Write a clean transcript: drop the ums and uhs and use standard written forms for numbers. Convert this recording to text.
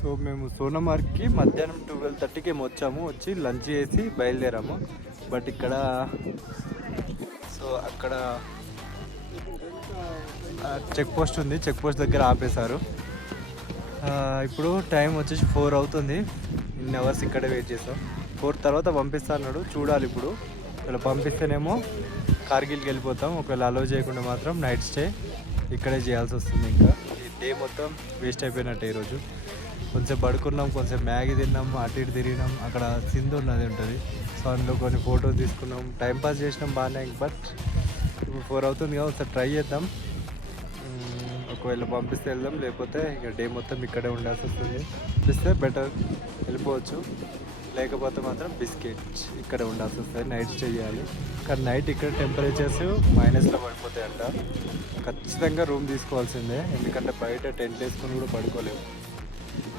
So మేము సోనమార్గ్కి మధ్యాహ్నం 12:30కి ఏమో వచ్చాము. వచ్చి లంచ్ చేసి బయలుదేరాము. బట్ ఇక్కడ సో అక్కడ చెక్ పోస్ట్ ఉంది. చెక్ పోస్ట్ దగ్గర ఆపేశారు. ఇప్పుడు టైం వచ్చేసి 4 అవుతుంది. ఇన్ని అవర్స్ ఇక్కడే వెయిట్ చేసాం. 4 తర్వాత పంపిస్తా అన్నాడు. చూడాలి ఇప్పుడు. ఇలా పంపిస్తేనేమో కార్గిల్కి వెళ్ళిపోతాం. ఒకవేళ అలో చేయకుండా మాత్రం నైట్ స్టే ఇక్కడే చేయాల్సి వస్తుంది. ఇంకా ఈ డే మొత్తం వేస్ట్ అయిపోయినట్టే ఈరోజు. కొంచెం పడుకున్నాం, కొంచెం మ్యాగీ తిన్నాం, అటు ఇటు తిరిగినాం. అక్కడ సింధు ఉన్నది ఉంటుంది. సో అందులో కొన్ని ఫోటోస్ తీసుకున్నాం, టైంపాస్ చేసినాం బాగానే. బట్ ఇప్పుడు 4 అవుతుంది కదా, ఒకసారి ట్రై చేద్దాం. ఒకవేళ పంపిస్తే వెళ్దాం, లేకపోతే ఇక డే మొత్తం ఇక్కడే ఉండాల్సి వస్తుంది. పంపిస్తే బెటర్ వెళ్ళిపోవచ్చు, లేకపోతే మాత్రం బిస్కెట్ ఇక్కడ ఉండాల్సి వస్తుంది. నైట్ స్టే చేయాలి. కానీ నైట్ ఇక్కడ టెంపరేచర్స్ -లో పడిపోతాయంట. ఖచ్చితంగా రూమ్ తీసుకోవాల్సిందే, ఎందుకంటే బయట టెంట్ వేసుకొని కూడా పడుకోలేము.